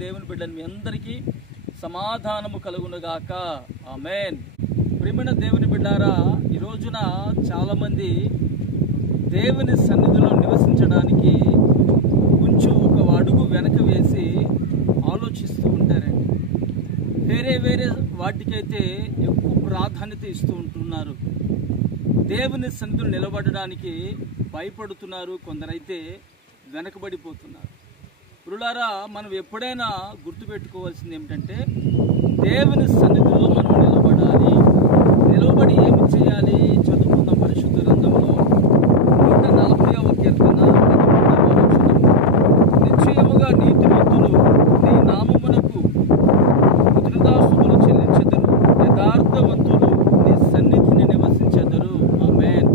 దేవుని బిడ్డలు మీ అందరికీ సమాధానము కలుగునుగాక. ఆమేన్. ప్రియమైన దేవుని బిడ్డారా, ఈ రోజున చాలామంది దేవుని సన్నిధిలో నివసించడానికి కొంచెం ఒక అడుగు వెనక వేసి ఆలోచిస్తూ ఉంటారండి. వేరే వాటికైతే ఎక్కువ ప్రాధాన్యత ఇస్తూ ఉంటున్నారు. దేవుని సన్నిధిలో నిలబడడానికి భయపడుతున్నారు. కొందరైతే వెనకబడిపోతున్నారు. పురులారా, మనం ఎప్పుడైనా గుర్తుపెట్టుకోవాల్సింది ఏమిటంటే దేవుని సన్నిధిలో మనం నిలబడాలి. నిలబడి ఏమి చేయాలి? చదువుకుందాం పరిశుద్ధ గ్రంథంలో 140వ కీర్తన 11వ వచనం. నిశ్చయముగా నీతిమంతులు నీ నామమునకు కృతజ్ఞతాస్తుతులు చెల్లించెదరు, యథార్థవంతులు నీ సన్నిధిని నివసించెదరు. ఆమేన్.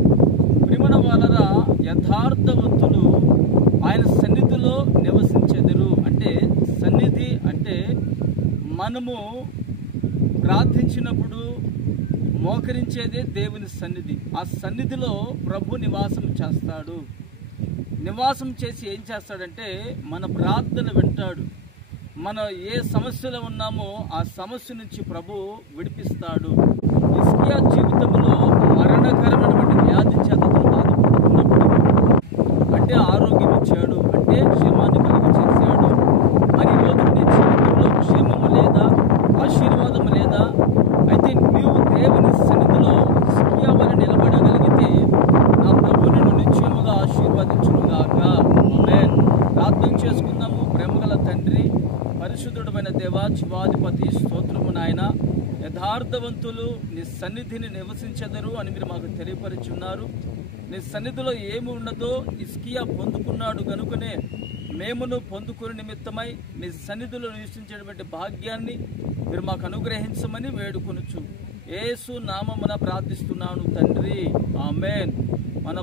ప్రియమైన వారరా, యథార్థవంతులు ఆయన సన్నిధిలో నివసించెదరు అంటే సన్నిధి అంటే మనము ప్రార్థించినప్పుడు మోకరించేదే దేవుని సన్నిధి. ఆ సన్నిధిలో ప్రభు నివాసం చేస్తాడు. నివాసం చేసి ఏం చేస్తాడంటే మన ప్రార్థన వింటాడు. మనం ఏ సమస్యలో ఉన్నామో ఆ సమస్య నుంచి ప్రభు విడిపిస్తాడు. హిజ్కియా జీవితంలో మరణకరమైనటువంటి వ్యాధి చేత బాధపడుతున్నప్పుడు అంటే ఆరోగ్యం ఇచ్చాడు, అంటే క్షేమాన్ని కలుగు చేశాడు. మరి ఈరోజు నీ జీవితంలో క్షేమము లేదా, ఆశీర్వాదము లేదా? అయితే నీవు దేవుని సన్నిధిలో హిజ్కియా వలె నిలబడగలిగితే నా ప్రభు నిన్ను నిశ్చయముగా ఆశీర్వదించునుగాక. ఆమేన్. ప్రార్థన చేసుకుందాము. ప్రేమగల తండ్రి, పరిశుద్ధుడమైన దేవా, జీవాధిపతి, స్తోత్రము నాయన. యథార్థవంతులు నీ సన్నిధిని నివసించెదరు అని మీరు మాకు తెలియపరిచున్నారు. నీ సన్నిధిలో ఏమి ఉన్నదో హిజ్కియా పొందుకున్నాడు కనుకనే మేమును పొందుకునే నిమిత్తమై నీ సన్నిధిలో నివసించేటువంటి భాగ్యాన్ని మీరు మాకు అనుగ్రహించమని వేడుకొనుచు యేసు నామమున ప్రార్థిస్తున్నాను తండ్రి. ఆమేన్. మన